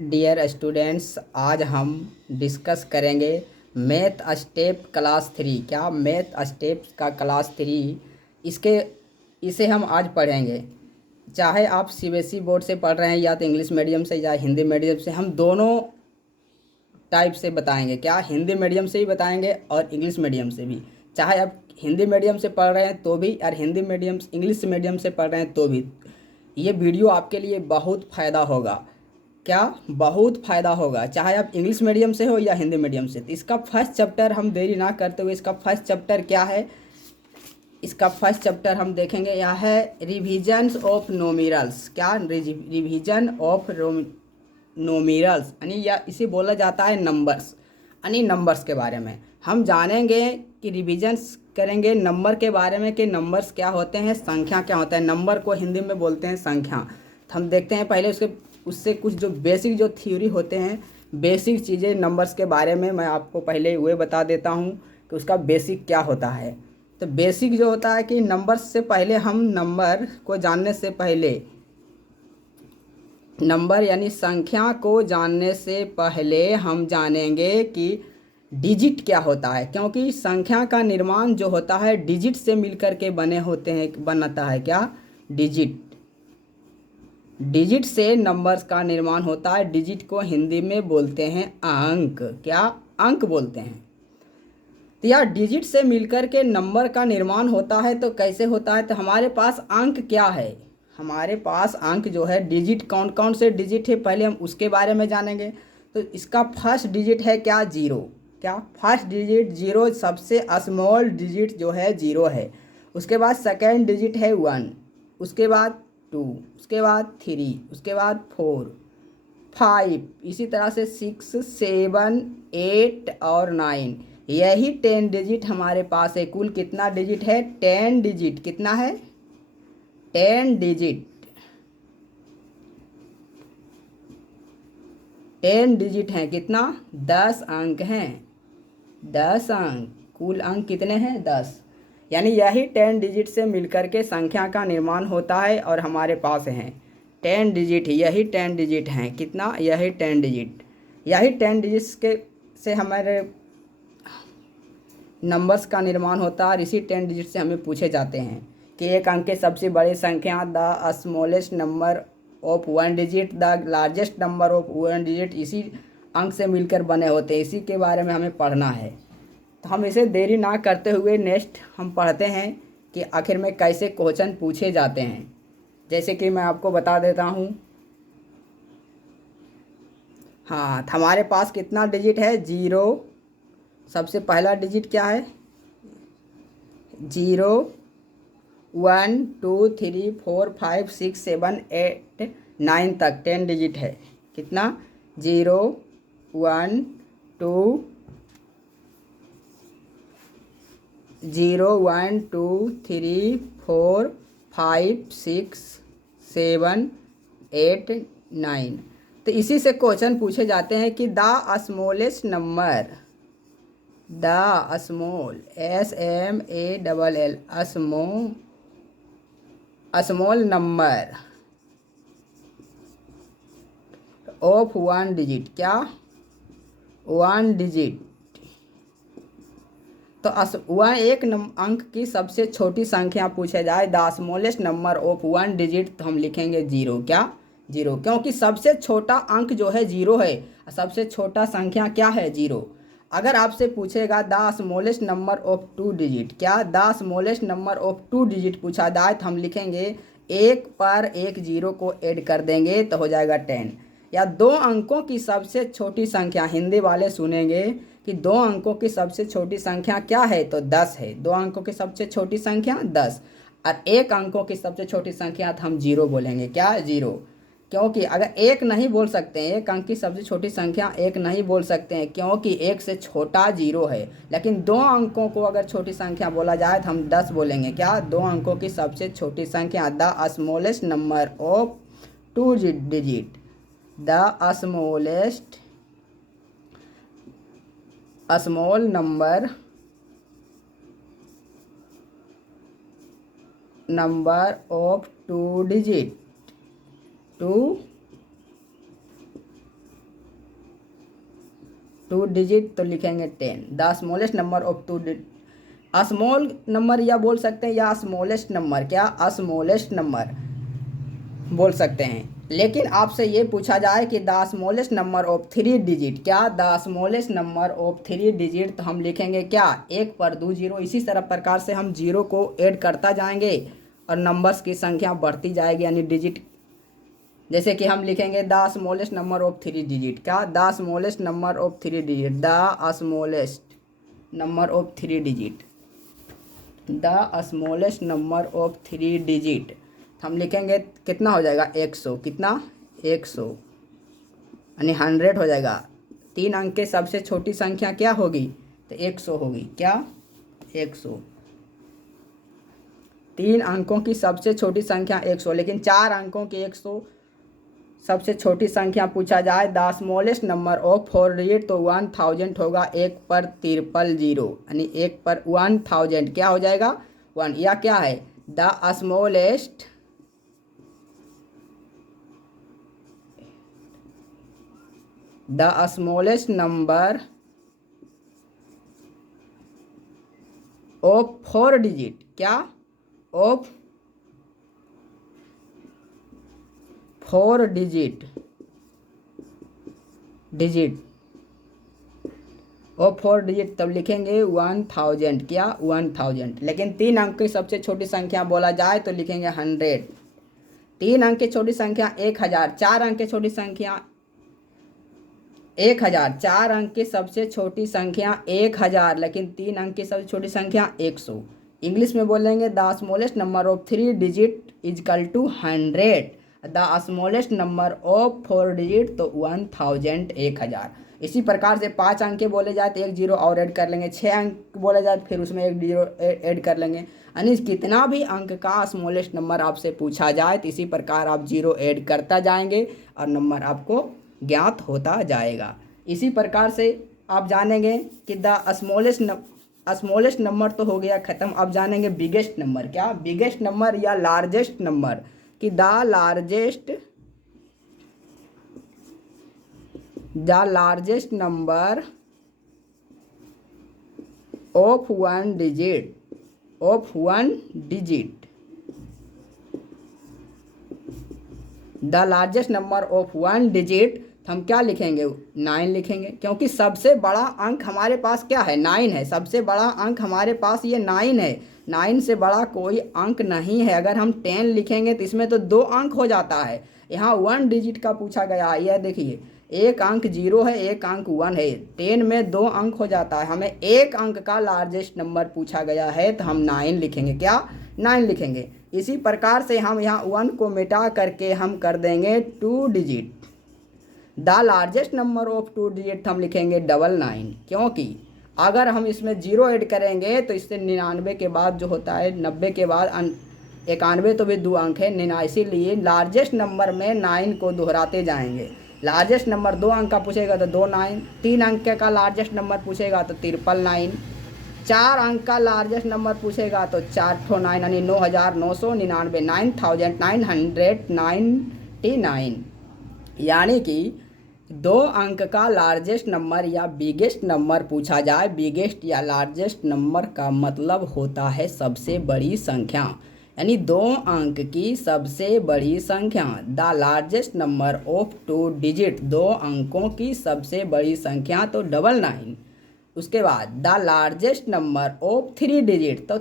Dear students, आज हम discuss करेंगे मैथ स्टेप क्लास 3। क्या मैथ स्टेप का क्लास 3 इसके इसे हम आज पढ़ेंगे। चाहे आप सीबीएसई बोर्ड से पढ़ रहे हैं या तो इंग्लिश मीडियम से या हिंदी मीडियम से, हम दोनों टाइप से बताएंगे। क्या हिंदी मीडियम से ही बताएंगे और इंग्लिश मीडियम से भी। चाहे आप हिंदी मीडियम से पढ़ रहे हैं तो भी, और हिंदी मीडियम इंग्लिश मीडियम से पढ़ रहे हैं तो भी, ये वीडियो आपके लिए बहुत फ़ायदा होगा। क्या बहुत फ़ायदा होगा, चाहे आप इंग्लिश मीडियम से हो या हिंदी मीडियम से। तो इसका फर्स्ट चैप्टर हम देरी ना करते हुए, इसका फर्स्ट चैप्टर क्या है, इसका फर्स्ट चैप्टर हम देखेंगे। यह है रिविजन्स ऑफ नोमिरल्स। क्या रिविजन ऑफ नोमिरल्स यानी या इसे बोला जाता है नंबर्स, यानी नंबर्स के बारे में हम जानेंगे कि रिविजन्स करेंगे नंबर के बारे में कि नंबर्स क्या होते हैं, संख्या क्या होता है। नंबर को हिंदी में बोलते हैं संख्या। तो हम देखते हैं पहले उससे कुछ जो बेसिक जो थ्योरी होते हैं, बेसिक चीज़ें नंबर्स के बारे में मैं आपको पहले वे बता देता हूँ कि उसका बेसिक क्या होता है। तो बेसिक जो होता है कि नंबर्स से पहले, हम नंबर को जानने से पहले, नंबर यानी संख्या को जानने से पहले हम जानेंगे कि डिजिट क्या होता है। क्योंकि संख्या का निर्माण जो होता है डिजिट से मिलकर के बने होते हैं, बनाता है। क्या डिजिट से नंबर्स का निर्माण होता है। डिजिट को हिंदी में बोलते हैं अंक। क्या अंक बोलते हैं। तो यार डिजिट से मिलकर के नंबर का निर्माण होता है। तो कैसे होता है, तो हमारे पास अंक क्या है, हमारे पास अंक जो है डिजिट, कौन कौन से डिजिट है पहले हम उसके बारे में जानेंगे। तो इसका फर्स्ट डिजिट है क्या, जीरो। क्या फर्स्ट डिजिट जीरो, सबसे स्मॉल डिजिट जो है जीरो है। उसके बाद सेकेंड डिजिट है वन, उसके बाद टू, उसके बाद थ्री, उसके बाद फोर, फाइव, इसी तरह से सिक्स, सेवन, एट और नाइन। यही 10 डिजिट हमारे पास है। कुल कितना डिजिट है, 10 डिजिट। कितना है, 10 डिजिट। 10 डिजिट हैं, कितना, 10 अंक हैं। 10 अंक, कुल अंक कितने हैं, 10। यानी यही 10 डिजिट से मिलकर के संख्या का निर्माण होता है और हमारे पास हैं 10 डिजिट। यही 10 डिजिट हैं, कितना, यही 10 डिजिट। यही 10 डिजिट्स के से हमारे नंबर्स का निर्माण होता है। और इसी 10 डिजिट से हमें पूछे जाते हैं कि एक अंक के सबसे बड़ी संख्या, the smallest number of one digit, the largest number of one digit, इसी अंक से मिलकर बने होते हैं। इसी के बारे में हमें पढ़ना है। तो हम इसे देरी ना करते हुए नेक्स्ट हम पढ़ते हैं कि आखिर में कैसे क्वेश्चन पूछे जाते हैं। जैसे कि मैं आपको बता देता हूँ। हाँ, हमारे पास कितना डिजिट है, जीरो। सबसे पहला डिजिट क्या है, zero, one, two, three, four, five, six, seven, eight, nine तक 10 डिजिट है। कितना, zero, one, two, zero, one, two, three, four, five, six, seven, eight, nine. तो इसी से क्वेश्चन पूछे जाते हैं कि the smallest number, the small, SMALL, small number of one digit. क्या, वन डिजिट। तो वह एक अंक की सबसे छोटी संख्या पूछे जाए, the smallest number of one digit, तो हम लिखेंगे जीरो। क्या, जीरो। क्योंकि सबसे छोटा अंक जो है जीरो है, सबसे छोटा संख्या क्या है, जीरो। अगर आपसे पूछेगा the smallest number of two digit, क्या the smallest number of two digit पूछा जाए, तो हम लिखेंगे एक पर एक जीरो को ऐड कर देंगे तो हो जाएगा 10। या दो अंकों की सबसे छोटी संख्या, हिंदी वाले सुनेंगे कि दो अंकों की सबसे छोटी संख्या क्या है, तो 10 है। दो अंकों की सबसे छोटी संख्या 10, और एक अंकों की सबसे छोटी संख्या तो हम जीरो बोलेंगे। क्या, जीरो। क्योंकि अगर एक नहीं बोल सकते हैं, एक अंक की सबसे छोटी संख्या एक नहीं बोल सकते हैं, क्योंकि एक से छोटा जीरो है। लेकिन दो अंकों को अगर छोटी संख्या बोला जाए तो हम 10 बोलेंगे। क्या, दो अंकों की सबसे छोटी संख्या, the smallest number of two digit, the small number of two digit, two two digit तो लिखेंगे 10। The smallest number of two small number या बोल सकते हैं या स्मॉलेस्ट नंबर, क्या स्मॉलेस्ट नंबर बोल सकते हैं। लेकिन आपसे ये पूछा जाए कि the smallest number of 3 digit, क्या the smallest number of 3 digit, तो हम लिखेंगे क्या 1 पर 2 जीरो। इसी तरह प्रकार से हम जीरो को ऐड करता जाएंगे और नंबर्स की संख्या बढ़ती जाएगी, यानी डिजिट। जैसे कि हम लिखेंगे the smallest number of 3 digit, क्या the smallest number of 3 digit, the smallest number of 3 digit, the smallest number of 3 digit. हम लिखेंगे कितना हो जाएगा 100, कितना 100 यानी 100 हो जाएगा। 3 अंक के सबसे छोटी संख्या क्या होगी, तो 100 होगी, क्या 100। 3 अंकों की सबसे छोटी संख्या 100, लेकिन 4 अंकों की 100 सबसे छोटी संख्या पूछा जाए। The smallest number of 4 digit तो 1000 होगा। 1 पर 3 जीरो यानी 1 पर 1000 क्या हो जाएगा 1, या क्या है the smallest number of 4 digit, क्या ऑफ 4 डिजिट ऑफ 4 डिजिट तब लिखेंगे 1000, क्या 1000। लेकिन 3 अंक की सबसे छोटी संख्या बोला जाए तो लिखेंगे 100। 3 अंक की छोटी संख्या 1000, 4 अंक की छोटी संख्या 1000, 4 अंक की सबसे छोटी संख्या 1000, लेकिन 3 अंक की सबसे छोटी संख्या 100। इंग्लिश में बोलेंगे the smallest number of 3 digit equal to 100। The smallest number of 4 digit तो 1000, 1000। इसी प्रकार से 5 अंक के बोले जाए तो 1 जीरो और ऐड कर लेंगे। 6 अंक बोले जाए तो फिर उसमें 1 जीरो ऐड कर लेंगे। यानी कितना भी अंक का स्मॉलेस्ट नंबर आपसे पूछा जाए तो इसी प्रकार आप जीरो ऐड करता जाएंगे और नंबर आपको ज्ञात होता जाएगा। इसी प्रकार से आप जानेंगे कि द स्मॉलेस्ट नंबर तो हो गया ख़त्म। अब जानेंगे बिगेस्ट नंबर, क्या बिगेस्ट नंबर या लार्जेस्ट नंबर, कि the largest number of 1 digit the largest number of 1 digit हम क्या लिखेंगे 9 लिखेंगे, क्योंकि सबसे बड़ा अंक हमारे पास क्या है 9 है। सबसे बड़ा अंक हमारे पास ये 9 है। 9 से बड़ा कोई अंक नहीं है। अगर हम 10 लिखेंगे तो इसमें तो 2 अंक हो जाता है। यहाँ 1 डिजिट का पूछा गया है, यह देखिए 1 अंक 0 है, 1 अंक 1 है। 10 में 2 अंक हो जाता है। हमें 1 अंक का लार्जेस्ट नंबर पूछा गया है तो हम 9 लिखेंगे, क्या 9 लिखेंगे। इसी प्रकार से हम यहाँ 1 को मिटा करके हम कर देंगे 2 digit. The largest number of 2 digit हम लिखेंगे 99, क्योंकि अगर हम इसमें 0 ऐड करेंगे तो इससे 99 के बाद जो होता है 90 के बाद 91 तो भी 2 अंक है 99, इसीलिए लार्जेस्ट नंबर में 9 को दोहराते जाएंगे। लार्जेस्ट नंबर 2 अंक का पूछेगा तो 2 9, 3 अंक का लार्जेस्ट नंबर पूछेगा तो 999, 4 अंक का लार्जेस्ट नंबर पूछेगा तो 4 9 यानी 9999, 9999, यानी कि 2 अंक का लार्जेस्ट नंबर या बिगेस्ट नंबर पूछा जाए। बिगेस्ट या लार्जेस्ट नंबर का मतलब होता है सबसे बड़ी संख्या, यानी 2 अंक की सबसे बड़ी संख्या। The largest number of 2 digit 2 अंकों की सबसे बड़ी संख्या तो 99। उसके बाद the largest number of 3 digit तो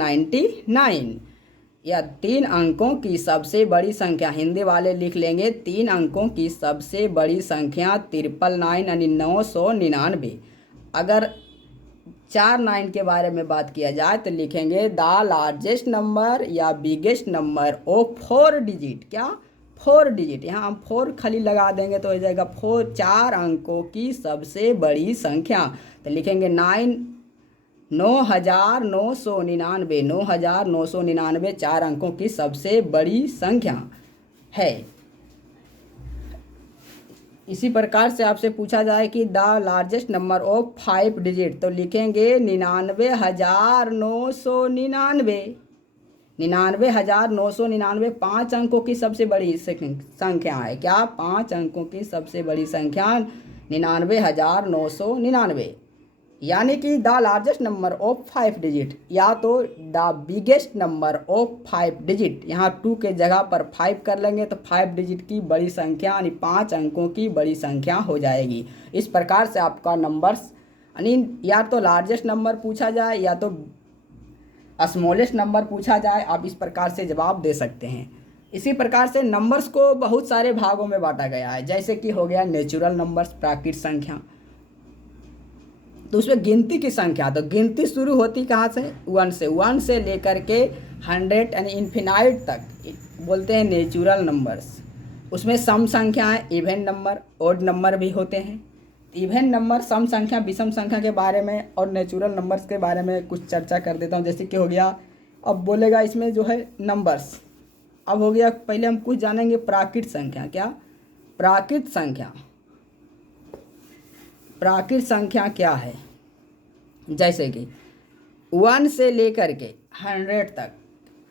999, या 3 अंकों की सबसे बड़ी संख्या। हिंदी वाले लिख लेंगे 3 अंकों की सबसे बड़ी संख्या 999 यानी 999। अगर 4 9 के बारे में बात किया जाए तो लिखेंगे द लार्जेस्ट नंबर या बिगेस्ट नंबर ऑफ 4 डिजिट, क्या 4 डिजिट। यहाँ हम 4 खाली लगा देंगे तो हो जाएगा 4 अंकों की सबसे बड़ी संख्या। तो लिखेंगे 9999, 4 अंकों की सबसे बड़ी संख्या है। इसी प्रकार से आपसे पूछा जाए कि the largest number of 5 digit तो लिखेंगे 99999, 99,999 5 अंकों की सबसे बड़ी संख्या है। क्या? 5 अंकों की सबसे बड़ी संख्या 99,999, यानी कि the largest number of 5 digit, या तो the biggest number of 5 digit. यहाँ 2 के जगह पर 5 कर लेंगे तो 5 डिजिट की बड़ी संख्या यानी 5 अंकों की बड़ी संख्या हो जाएगी। इस प्रकार से आपका नंबर्स यानी या तो लार्जेस्ट नंबर पूछा जाए या तो स्मॉलेस्ट नंबर पूछा जाए, आप इस प्रकार से जवाब दे सकते हैं। इसी प्रकार से नंबर्स को बहुत सारे भागों में बांटा गया है, जैसे कि हो गया नेचुरल नंबर्स, प्राकृतिक संख्या। तो उसमें गिनती की संख्या, तो गिनती शुरू होती कहाँ से? 1 से। 1 से लेकर के 100 यानी इन्फिनाइट तक बोलते हैं नेचुरल नंबर्स। उसमें सम संख्या है, इवन नंबर, ओड नंबर भी होते हैं। इवन नंबर, सम संख्या, विषम संख्या के बारे में और नेचुरल नंबर्स के बारे में कुछ चर्चा कर देता हूँ। जैसे कि हो गया, अब बोलेगा इसमें जो है नंबर्स। अब हो गया, पहले हम कुछ जानेंगे प्राकृतिक संख्या। क्या? प्राकृतिक संख्या। प्राकृतिक संख्या क्या है? जैसे कि 1 से लेकर के 100 तक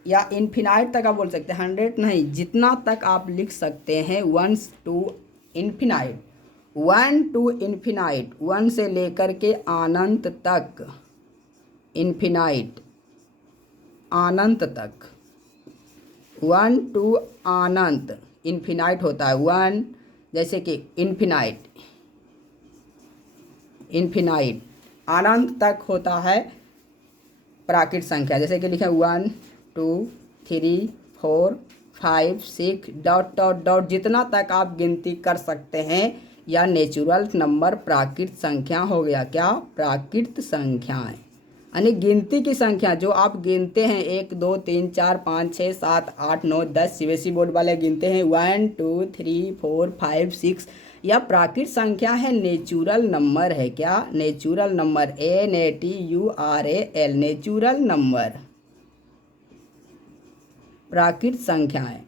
या इन्फिनाइट तक आप बोल सकते हैं। 100 नहीं, जितना तक आप लिख सकते हैं 1 टू इन्फिनाइट। 1 टू इन्फिनाइट, 1 से लेकर के अनंत तक, इन्फिनाइट अनंत तक, 1 टू अनंत, इन्फिनाइट होता है 1। जैसे कि इन्फिनाइट, इन्फिनाइट अनंत तक होता है प्राकृतिक संख्या। जैसे कि लिखे 1 2 3 4 5 6 डॉट डॉट डॉट, जितना तक आप गिनती कर सकते हैं या नेचुरल नंबर प्राकृतिक संख्या हो गया। क्या? प्राकृतिक संख्याएं यानी गिनती की संख्या जो आप गिनते हैं 1 2 3 4 5 6 7 8 9 10, सीबीएसई बोर्ड वाले गिनते हैं 1 2 3 4 5 6। यह प्राकृतिक संख्या है, नेचुरल नंबर है। क्या? Natural number, NATURAL, natural number, प्राकृतिक संख्याएं।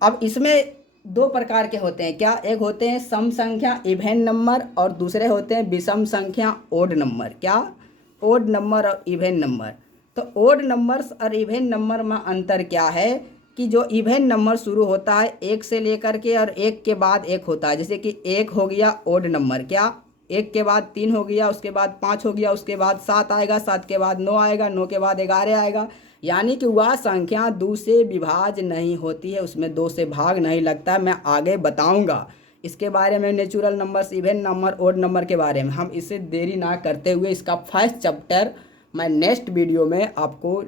अब इसमें 2 प्रकार के होते हैं। क्या? एक होते हैं सम संख्या, इवन नंबर, और दूसरे होते हैं विषम संख्या, ओड नंबर। क्या? ओड नंबर और इवन नंबर। तो ओड नंबर्स और इवन नंबर में अंतर क्या है कि जो इवन नंबर शुरू होता है 1 से लेकर के और 1 के बाद 1 होता है। जैसे कि 1 हो गया ओड नंबर। क्या? 1 के बाद 3 हो गया, उसके बाद 5 हो गया, उसके बाद 7 आएगा, 7 के बाद 9 आएगा, 9 के बाद 11 आएगा। यानी कि वह संख्या 2 से विभाज्य नहीं होती है, उसमें 2 से भाग नहीं लगता है। मैं आगे बताऊंगा इसके बारे में, natural numbers, even number, odd number के बारे में। हम इसे देरी ना करते हुए इसका फर्स्ट चैप्टर मैं नेक्स्ट वीडियो में आपको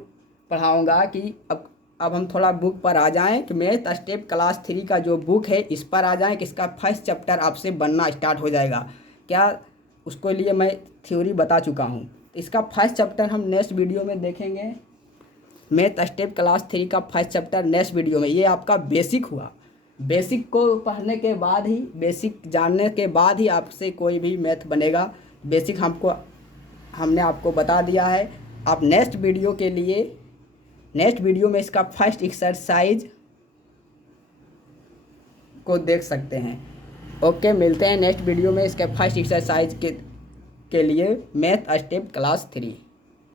पढ़ाऊंगा। कि अब हम थोड़ा बुक पर आ जाएं कि मैथ स्टेप क्लास 3 का जो बुक है इस पर आ जाएं कि इसका फर्स्ट चैप्टर आपसे बनना स्टार्ट हो जाएगा। क्या? उसको लिए मैं थ्योरी बता चुका हूँ। इसका फर्स्ट चैप्टर हम नेक्स्ट वीडियो में देखेंगे। मैथ स्टेप क्लास 3 का फर्स्ट चैप्टर नेक्स्ट वीडियो में। ये आपका बेसिक हुआ। बेसिक को पढ़ने के बाद ही, बेसिक जानने के बाद ही आपसे कोई भी मैथ बनेगा। बेसिक हमने आपको बता दिया है। आप नेक्स्ट वीडियो के लिए, नेक्स्ट वीडियो में इसका फर्स्ट एक्सरसाइज को देख सकते हैं। ओके, मिलते हैं नेक्स्ट वीडियो में इसके फर्स्ट एक्सरसाइज के लिए मैथ स्टेप क्लास 3।